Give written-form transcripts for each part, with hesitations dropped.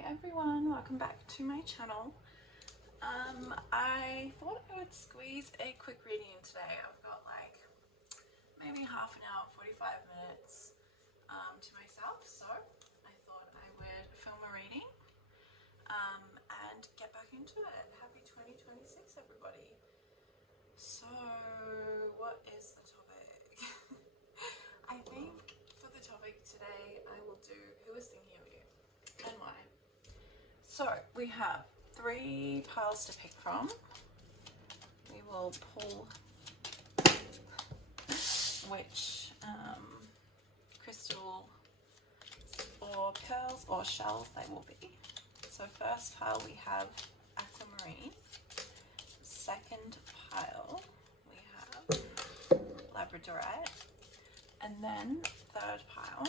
Hey everyone, welcome back to my channel. I thought I would squeeze a quick reading in today. I've got like maybe half an hour, 45 minutes to myself, so I thought I would film a reading and get back into it. Happy 2026 everybody. So what is the topic? I think for the topic today I will do who is thinking of you and why. So we have 3 piles to pick from. We will pull which crystal or pearls or shells they will be. So first pile we have Aquamarine. Second pile we have Labradorite. And then third pile,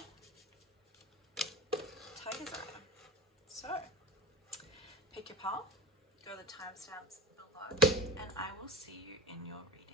Zyra. So pick your pile, go to the timestamps below, and I will see you in your reading.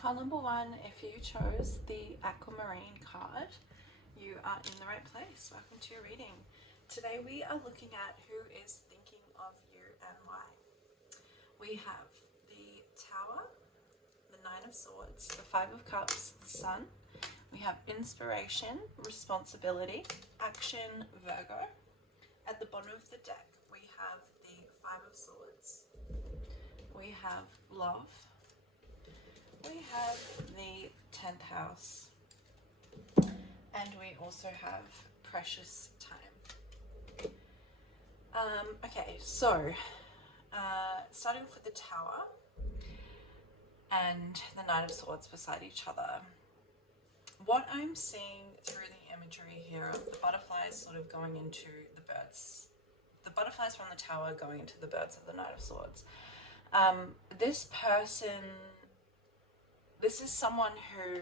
Pile number 1, if you chose the Aquamarine card, you are in the right place. Welcome to your reading. Today we are looking at who is thinking of you and why. We have the Tower, the 9 of Swords, the 5 of Cups, the Sun. We have Inspiration, Responsibility, Action, Virgo. At the bottom of the deck we have the 5 of Swords. We have Love. We have the 10th house, and we also have precious time. Okay, so starting off with the Tower and the 9 of Swords beside each other. What I'm seeing through the imagery here of the butterflies sort of going into the birds, the butterflies from the Tower going into the birds of the 9 of Swords. This person, this is someone who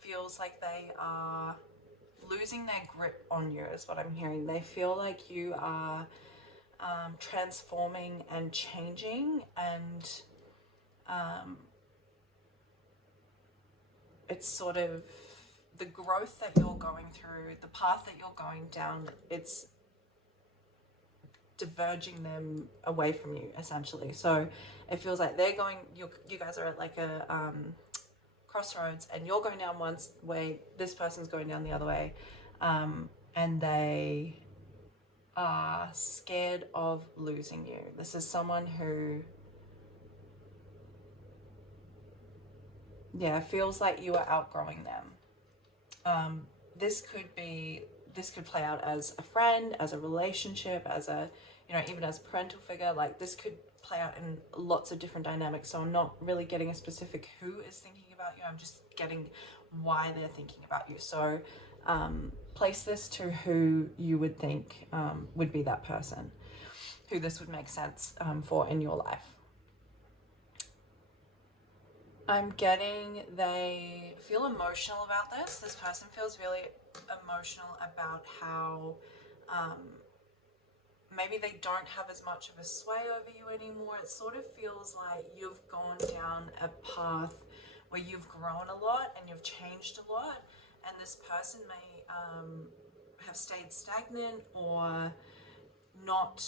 feels like they are losing their grip on you is what I'm hearing. They feel like you are transforming and changing, and it's sort of the growth that you're going through, the path that you're going down, it's diverging them away from you essentially. So it feels like they're going, you guys are at like a crossroads, and you're going down one way, this person's going down the other way, and they are scared of losing you. This is someone who, yeah, feels like you are outgrowing them. This could play out as a friend, as a relationship, as a, you know, even as a parental figure. Like, this could play out in lots of different dynamics. So I'm not really getting a specific who is thinking about you. I'm just getting why they're thinking about you. So place this to who you would think would be that person, who this would make sense for in your life. I'm getting they feel emotional about this. This person feels really emotional about how maybe they don't have as much of a sway over you anymore. It sort of feels like you've gone down a path where you've grown a lot and you've changed a lot, and this person may have stayed stagnant or not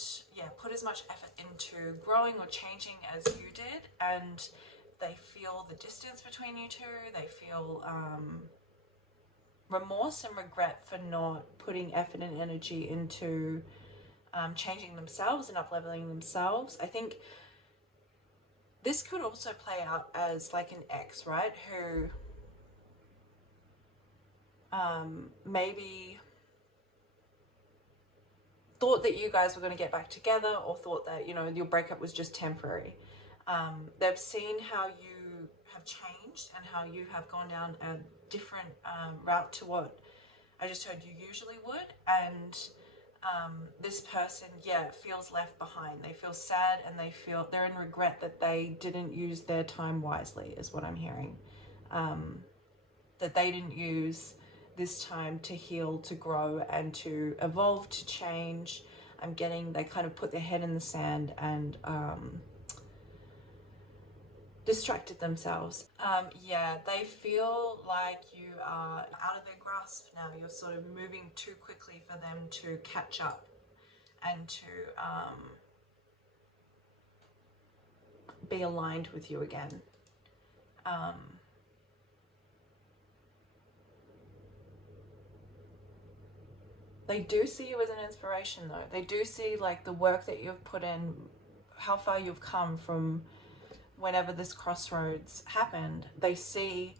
put as much effort into growing or changing as you did, and they feel the distance between you two. They feel remorse and regret for not putting effort and energy into changing themselves and up-leveling themselves. I think this could also play out as like an ex, right? Who maybe thought that you guys were going to get back together, or thought that, you know, your breakup was just temporary. They've seen how you have changed and how you have gone down a different route to what I just heard you usually would, and this person, feels left behind. They feel sad and they're in regret that they didn't use their time wisely, is what I'm hearing. That they didn't use this time to heal, to grow, and to evolve, to change. I'm getting they kind of put their head in the sand and distracted themselves. They feel like you are out of their grasp now. You're sort of moving too quickly for them to catch up and to be aligned with you again. They do see you as an inspiration though. They do see like the work that you've put in, how far you've come from whenever this crossroads happened. They see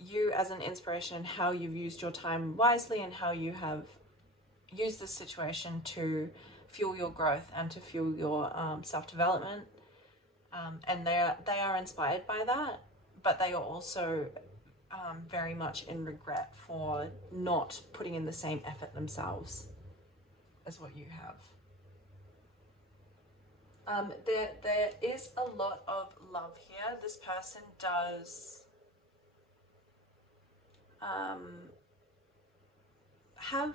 you as an inspiration and how you've used your time wisely and how you have used this situation to fuel your growth and to fuel your self-development. And they are inspired by that, but they are also very much in regret for not putting in the same effort themselves as what you have. There is a lot of love here. This person does have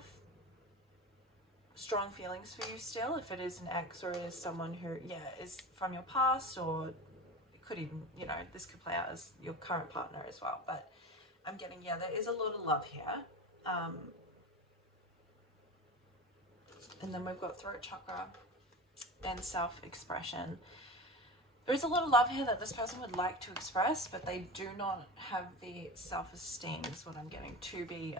strong feelings for you still, if it is an ex or it is someone who is from your past, or it could even, you know, this could play out as your current partner as well. But I'm getting, there is a lot of love here. And then we've got throat chakra and self-expression. There is a lot of love here that this person would like to express, but they do not have the self-esteem, is what I'm getting, to be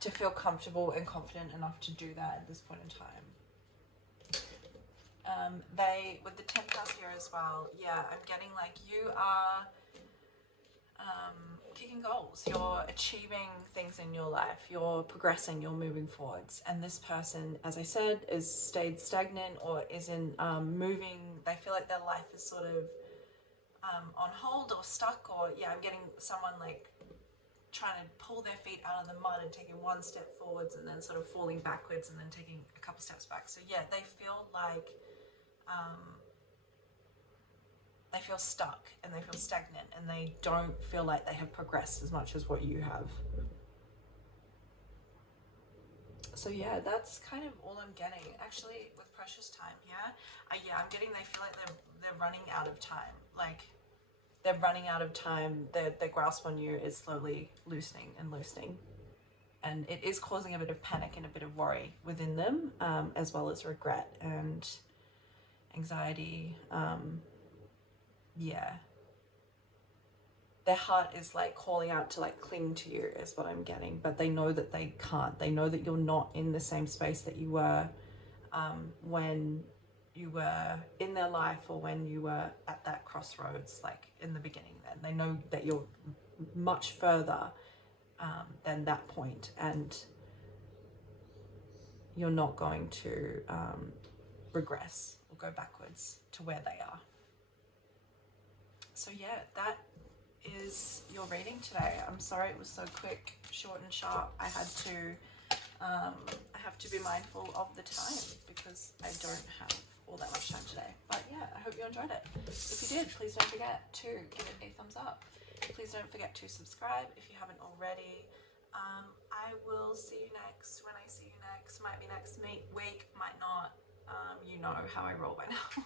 to feel comfortable and confident enough to do that at this point in time. They, with the 10th house here as well, I'm getting like you are kicking goals, you're achieving things in your life, you're progressing, you're moving forwards, and this person, as I said, is stayed stagnant or isn't moving. They feel like their life is sort of on hold or stuck, or I'm getting someone like trying to pull their feet out of the mud and taking one step forwards and then sort of falling backwards and then taking a couple steps back. So they feel like they feel stuck and they feel stagnant and they don't feel like they have progressed as much as what you have. So that's kind of all I'm getting. Actually, with precious time here, I'm getting they feel like they're running out of time. Like they're running out of time. Their grasp on you is slowly loosening and loosening. And it is causing a bit of panic and a bit of worry within them, as well as regret and their heart is like calling out to like cling to you is what I'm getting, but they know that they can't. They know that you're not in the same space that you were when you were in their life, or when you were at that crossroads, like in the beginning. Then they know that you're much further than that point, and you're not going to regress or go backwards to where they are. So yeah, that is your reading today. I'm sorry it was so quick, short and sharp. I have to be mindful of the time because I don't have all that much time today. But yeah, I hope you enjoyed it. If you did, please don't forget to give it a thumbs up. Please don't forget to subscribe if you haven't already. I will see you next when I see you next. Might be next week, might not. You know how I roll by now.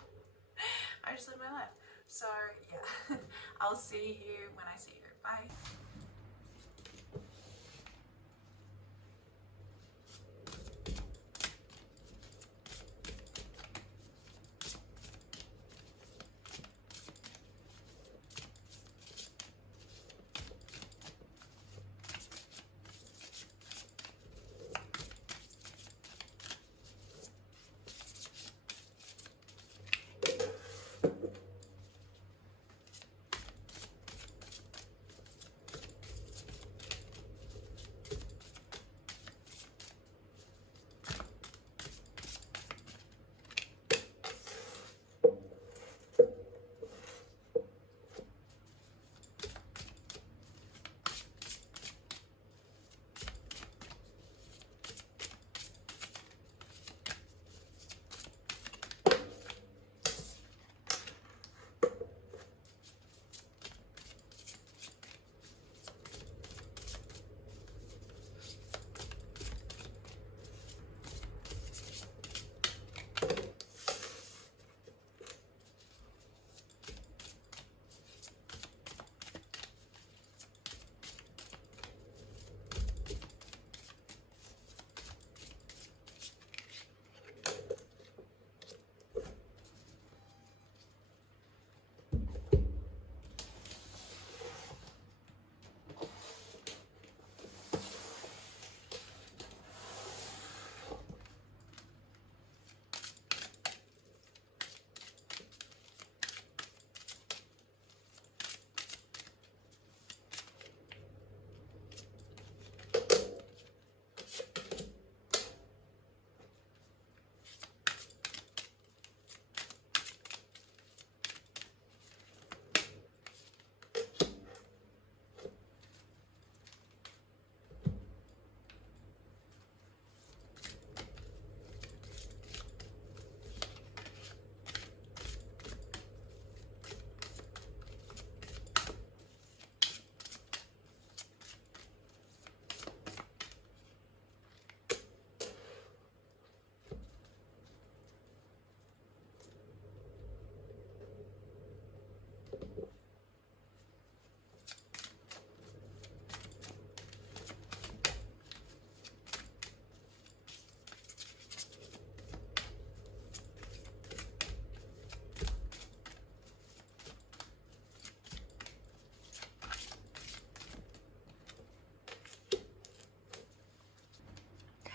I just live my life. So yeah, I'll see you when I see you. Bye.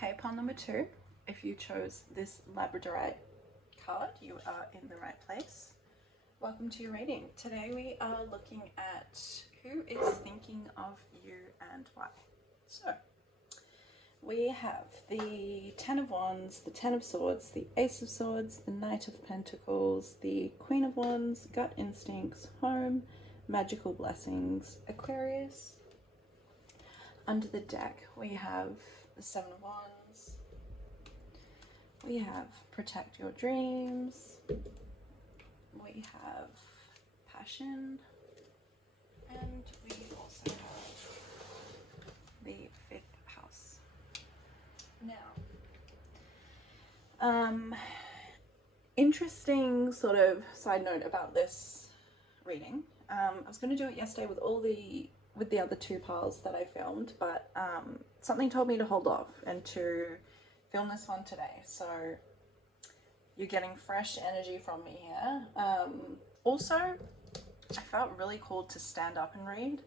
Okay, pile number 2. If you chose this Labradorite card, you are in the right place. Welcome to your reading. Today we are looking at who is thinking of you and why. So, we have the 10 of Wands, the 10 of Swords, the Ace of Swords, the Knight of Pentacles, the Queen of Wands, Gut Instincts, Home, Magical Blessings, Aquarius. Under the deck we have the 7 of Wands, we have Protect Your Dreams, we have Passion, and we also have the 5th house. Now, interesting sort of side note about this reading. I was going to do it yesterday with the other 2 piles that I filmed, but something told me to hold off and to film this one today. So you're getting fresh energy from me here. Also, I felt really called to stand up and read.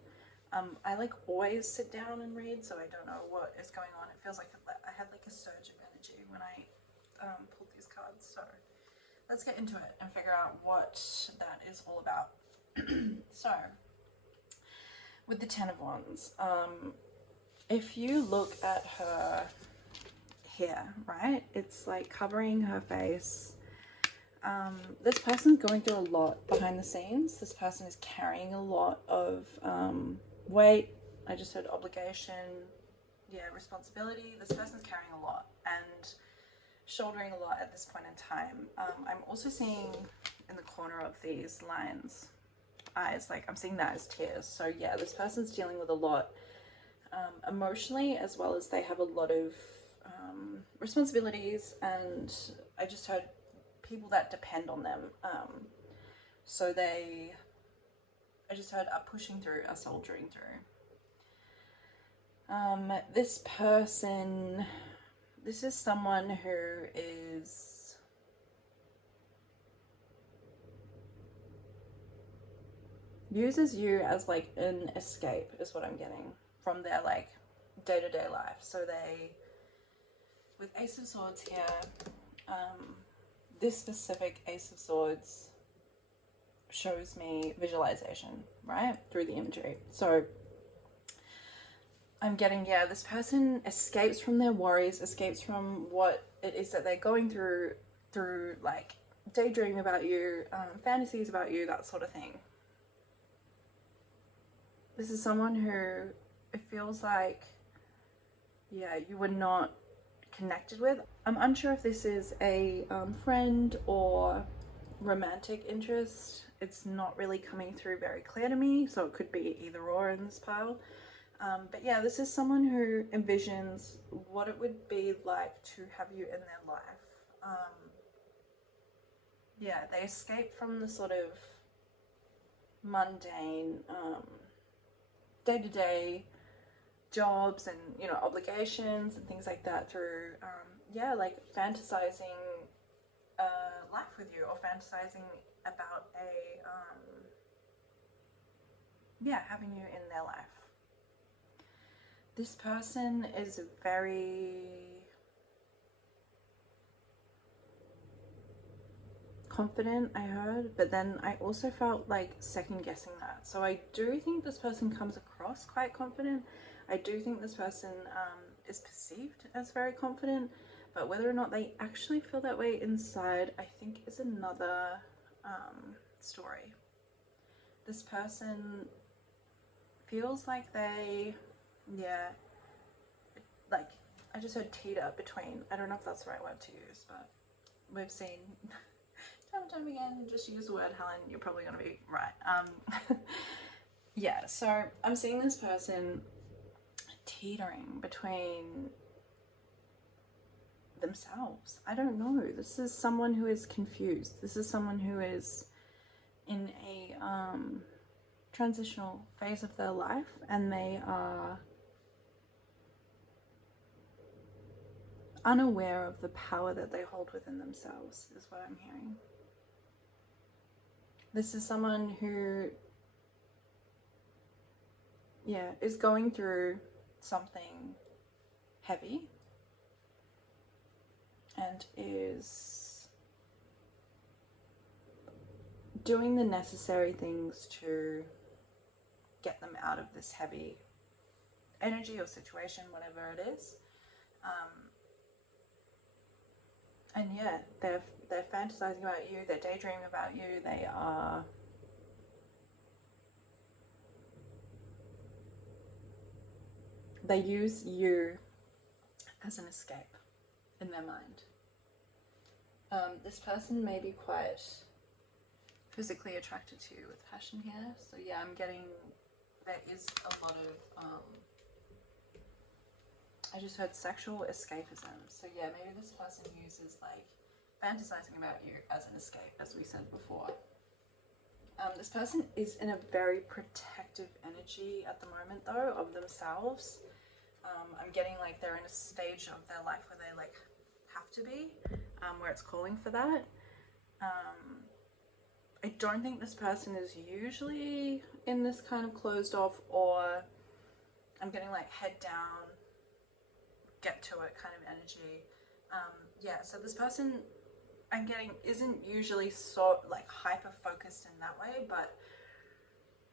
I like always sit down and read, so I don't know what is going on. It feels like I had like a surge of energy when I pulled these cards. So let's get into it and figure out what that is all about. So with the Ten of Wands, if you look at her hair, right, it's like covering her face. This person's going through a lot behind the scenes. This person is carrying a lot of weight. I just heard obligation, yeah, responsibility. This person's carrying a lot and shouldering a lot at this point in time. I'm also seeing in the corner of these lines, eyes, like I'm seeing that as tears. So yeah, this person's dealing with a lot emotionally, as well as they have a lot of responsibilities, and I just heard people that depend on them. So I just heard are pushing through, are soldiering through. This person, this is someone who is uses you as like an escape, is what I'm getting from their like day-to-day life. So they, with Ace of Swords here, this specific Ace of Swords shows me visualization, right, through the imagery. So I'm getting, yeah, this person escapes from their worries, escapes from what it is that they're going through like daydreaming about you, fantasies about you, that sort of thing. This is someone who it feels like, yeah, you were not connected with. I'm unsure if this is a friend or romantic interest. It's not really coming through very clear to me, so it could be either or in this pile. But yeah, this is someone who envisions what it would be like to have you in their life. Yeah, they escape from the sort of mundane day-to-day jobs and, you know, obligations and things like that through, yeah, like fantasizing life with you, or fantasizing about yeah, having you in their life. This person is very confident, I heard, but then I also felt like second guessing that. So I do think this person comes across quite confident. I do think this person is perceived as very confident, but whether or not they actually feel that way inside, I think is another story. This person feels like they, yeah, like, I just heard teeter between, I don't know if that's the right word to use, but we've seen time and time again, just use the word Helen, you're probably going to be right. Yeah, so I'm seeing this person teetering between themselves. I don't know. This is someone who is confused. This is someone who is in a transitional phase of their life, and they are unaware of the power that they hold within themselves, is what I'm hearing. This is someone who, yeah, is going through something heavy and is doing the necessary things to get them out of this heavy energy or situation, whatever it is. And yeah, they're fantasizing about you, they're daydreaming about you, they use you as an escape in their mind. This person may be quite physically attracted to you with passion here. So yeah, I'm getting, there is a lot of, I just heard sexual escapism. So yeah, maybe this person uses like fantasizing about you as an escape, as we said before. This person is in a very protective energy at the moment though, of themselves. I'm getting like they're in a stage of their life where they like have to be, where it's calling for that. I don't think this person is usually in this kind of closed off, or I'm getting like head down, get to it kind of energy. Yeah, so this person I'm getting isn't usually so like hyper focused in that way, but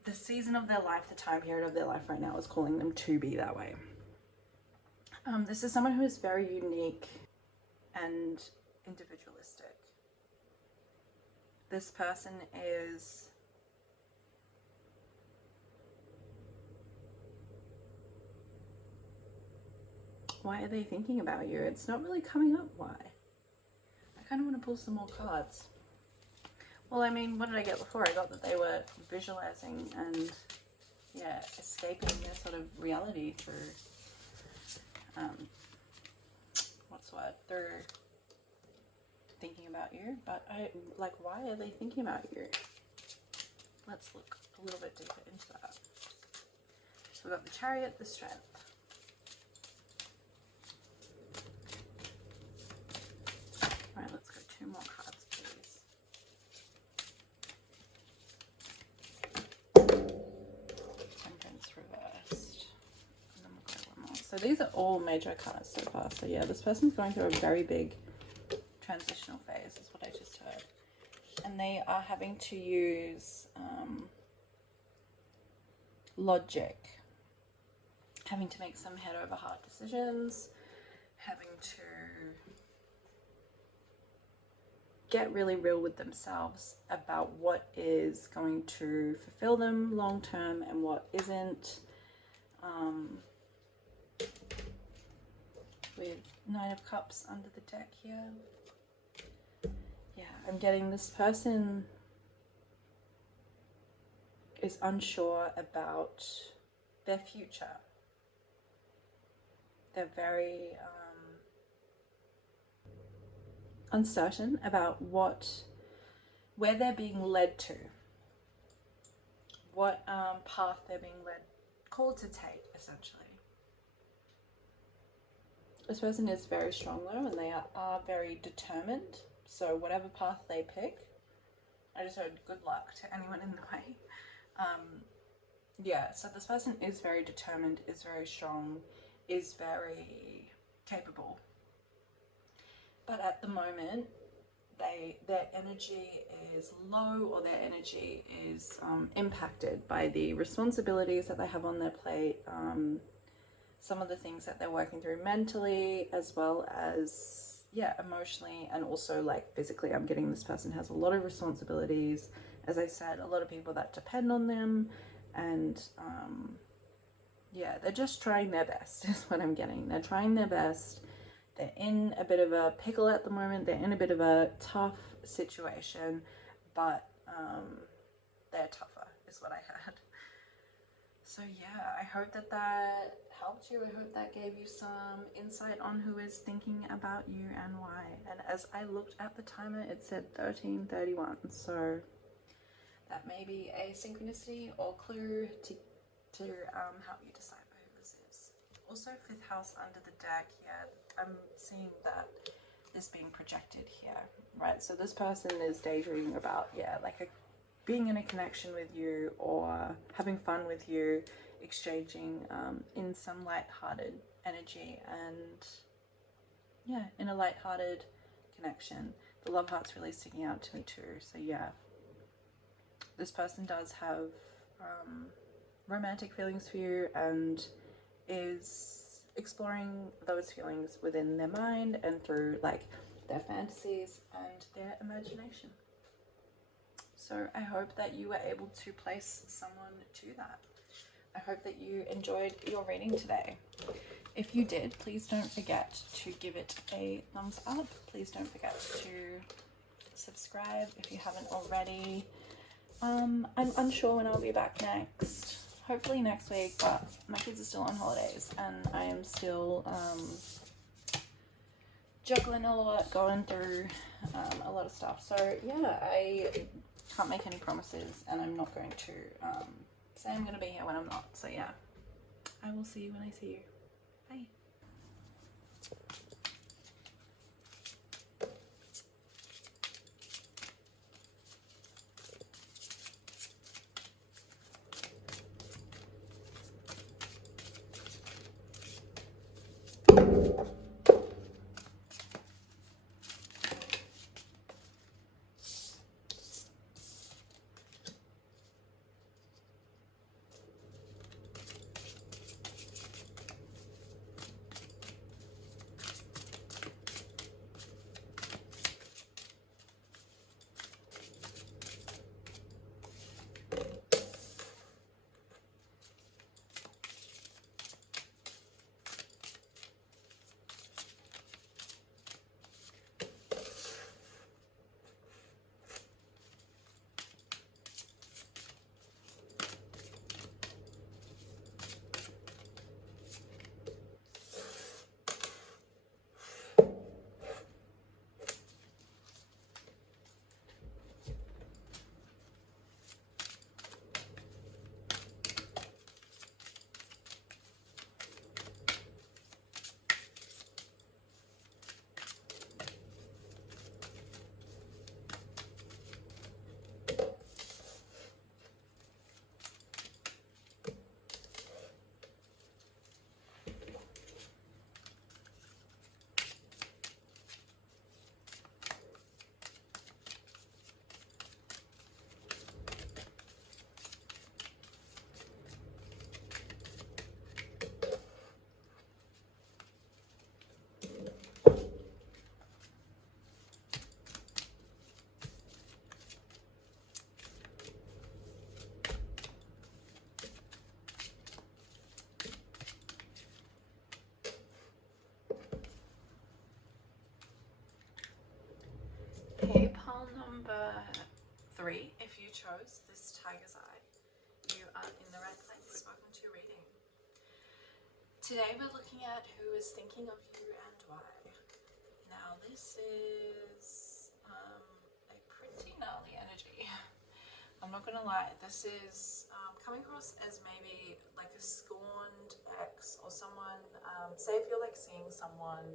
the season of their life, the time period of their life right now is calling them to be that way. This is someone who is very unique and individualistic. This person is why are they thinking about you? It's not really coming up why. I kind of want to pull some more cards. Well, I mean, what did I get before? I got that they were visualizing and, yeah, escaping their sort of reality through, what's the word? Through thinking about you. But why are they thinking about you? Let's look a little bit deeper into that. So we've got the Chariot, the Strength. All right, let's go 2 more cards, please. Temperance reversed. And then we'll go 1 more. So these are all major cards so far. So yeah, this person's going through a very big transitional phase, is what I just heard. And they are having to use logic, having to make some head over heart decisions, having to get really real with themselves about what is going to fulfill them long term and what isn't. With 9 of Cups under the deck here. Yeah, I'm getting this person is unsure about their future. They're very uncertain about where they're being led to, what path they're being called to take, essentially. This person is very strong though, and they are very determined. So whatever path they pick, I just heard good luck to anyone in the way. Yeah, so this person is very determined, is very strong, is very capable. But at the moment, their energy is low, or their energy is impacted by the responsibilities that they have on their plate, some of the things that they're working through mentally, as well as, yeah, emotionally, and also like physically. I'm getting this person has a lot of responsibilities, as I said, a lot of people that depend on them, and yeah, they're just trying their best is what I'm getting. They're trying their best. They're in a bit of a pickle at the moment. They're in a bit of a tough situation, but they're tougher is what I heard. So yeah, I hope that that helped you. I hope that gave you some insight on who is thinking about you and why. And as I looked at the timer, it said 13:31. So that may be a synchronicity or clue to help you decipher who this is. Also, 5th house under the deck here. I'm seeing that this being projected here, right? So this person is daydreaming about, yeah, like being in a connection with you, or having fun with you, exchanging in some light-hearted energy, and yeah, in a light-hearted connection. The love heart's really sticking out to me too. So yeah, this person does have romantic feelings for you and is exploring those feelings within their mind and through like their fantasies and their imagination. So I hope that you were able to place someone to that. I hope that you enjoyed your reading today. If you did, please don't forget to give it a thumbs up. Please don't forget to subscribe if you haven't already. I'm unsure when I'll be back next. Hopefully next week, but my kids are still on holidays and I am still juggling a lot, going through a lot of stuff. So yeah, I can't make any promises, and I'm not going to say I'm going to be here when I'm not. So yeah, I will see you when I see you. Bye. number 3, if you chose this tiger's eye, you are in the right place. Welcome to your reading. Today we're looking at who is thinking of you and why. Now this is a pretty gnarly energy. I'm not gonna lie, this is coming across as maybe like a scorned ex or someone, say if you're like seeing someone,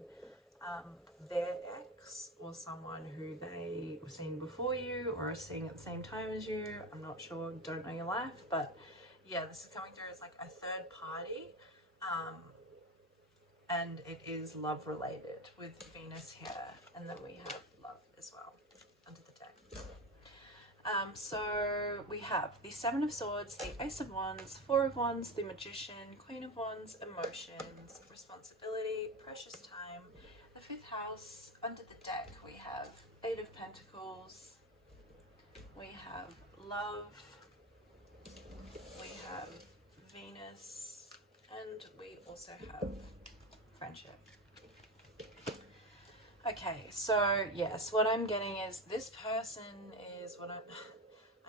their ex or someone who they were seeing before you or are seeing at the same time as you. I'm not sure, don't know your life, but yeah, this is coming through as like a third party, and it is love related with Venus here, and then we have love as well under the deck. So we have the 7 of Swords, the Ace of Wands, 4 of Wands, the Magician, Queen of Wands, emotions, responsibility, precious time. The 5th house, under the deck we have 8 of Pentacles, we have love, we have Venus, and we also have friendship. Okay, so yes, what I'm getting is this person is what I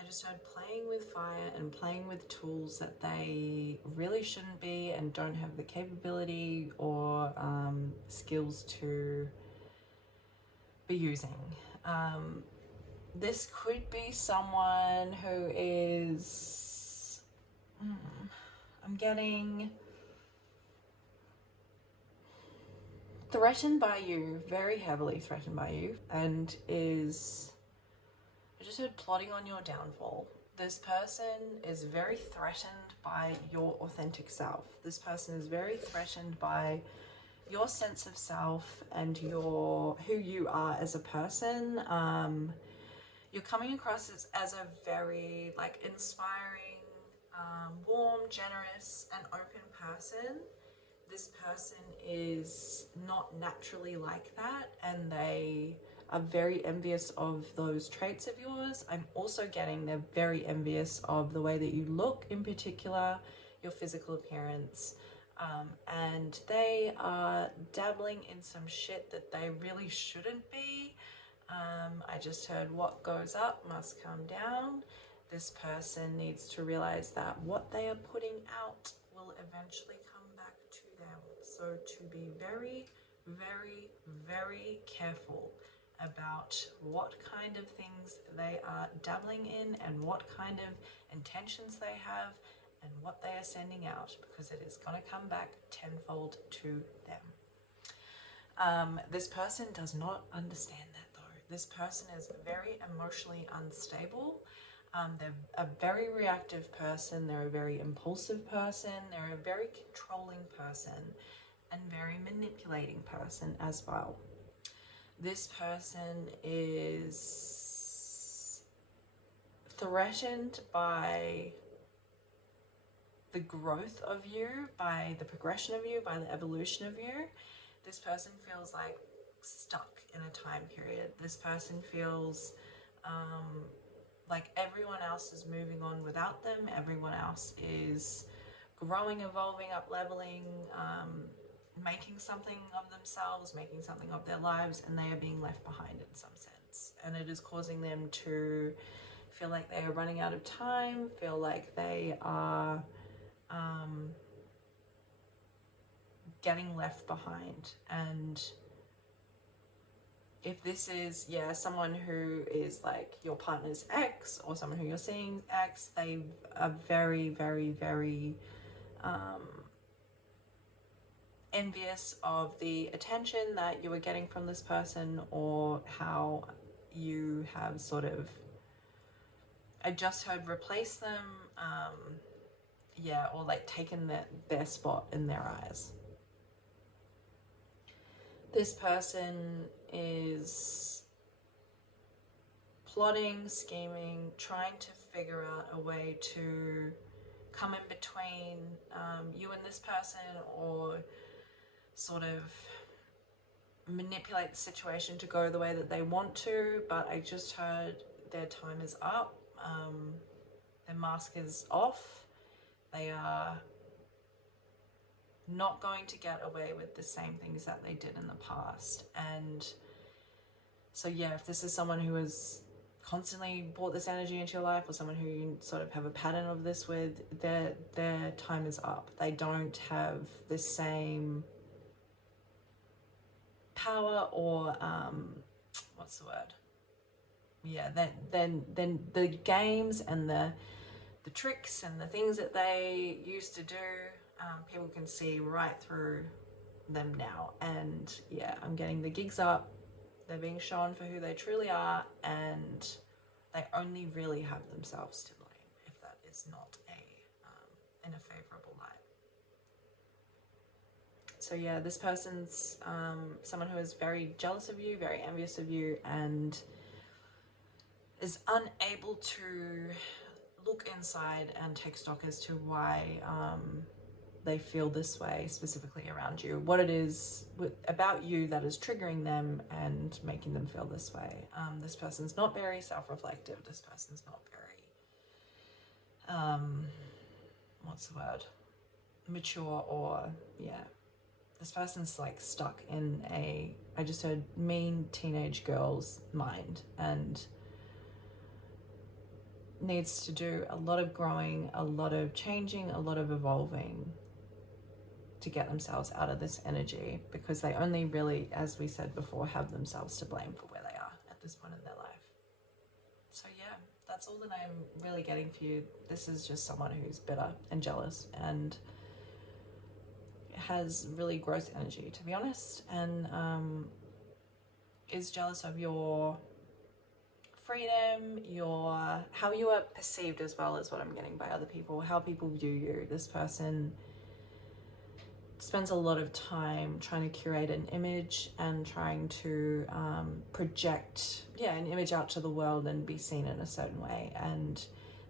just heard, playing with fire and playing with tools that they really shouldn't be and don't have the capability or skills to be using. This could be someone who is, I'm getting threatened by you, very heavily threatened by you, and is, I just heard, plotting on your downfall. This person is very threatened by your authentic self. This person is very threatened by your sense of self and your who you are as a person. You're coming across as a very like inspiring, warm, generous, and open person. This person is not naturally like that, and they are very envious of those traits of yours. I'm also getting they're very envious of the way that you look, in particular, your physical appearance. And they are dabbling in some shit that they really shouldn't be. I just heard what goes up must come down. This person needs to realize that what they are putting out will eventually come back to them. So to be very, very, very careful about what kind of things they are dabbling in and what kind of intentions they have and what they are sending out, because it is going to come back tenfold to them. This person does not understand that though. This person is very emotionally unstable. They're a very reactive person, they're a very impulsive person, they're a very controlling person, and very manipulating person as well. This person is threatened by the growth of you, by the progression of you, by the evolution of you. This person feels like stuck in a time period. This person feels like everyone else is moving on without them. Everyone else is growing, evolving, up leveling, making something of themselves, making something of their lives, and they are being left behind in some sense. And it is causing them to feel like they are running out of time, feel like they are getting left behind. And if this is, yeah, someone who is like your partner's ex or someone who you're seeing ex, they are very, very, very envious of the attention that you are getting from this person, or how you have sort of, I just heard, replace them, yeah, or like taken their spot in their eyes. This person is plotting, scheming, trying to figure out a way to come in between you and this person, or sort of manipulate the situation to go the way that they want to. But I just heard their time is up, their mask is off, they are not going to get away with the same things that they did in the past. And so yeah, if this is someone who is constantly brought this energy into your life, or someone who you sort of have a pattern of this with, their time is up. They don't have the same power or what's the word? Yeah, then the games and the tricks and the things that they used to do, people can see right through them now. And yeah, I'm getting the gigs up. They're being shown for who they truly are, and they only really have themselves to blame if that is not in a favorable light. So yeah, this person's someone who is very jealous of you, very envious of you, and is unable to look inside and take stock as to why they feel this way specifically around you, what it is about you that is triggering them and making them feel this way. This person's not very self-reflective. This person's not very, what's the word? Mature, or yeah. This person's like stuck in I just heard mean teenage girl's mind, and needs to do a lot of growing, a lot of changing, a lot of evolving to get themselves out of this energy, because they only really, as we said before, have themselves to blame for where they are at this point in their life. So yeah, that's all that I'm really getting for you. This is just someone who's bitter and jealous and has really gross energy, to be honest, and is jealous of your freedom, how you are perceived as well, is what I'm getting by other people, how people view you. This person spends a lot of time trying to curate an image and trying to project an image out to the world and be seen in a certain way, and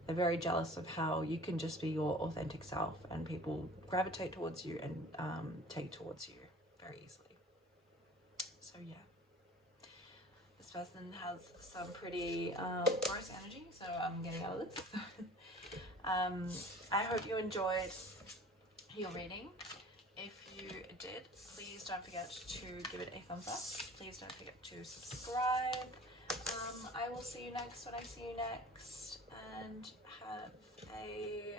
they're very jealous of how you can just be your authentic self, and people gravitate towards you and take towards you very easily. So yeah, this person has some pretty gross energy, so I'm getting out of this. I hope you enjoyed your reading. If you did, please don't forget to give it a thumbs up. Please don't forget to subscribe. I will see you next when I see you next, and have a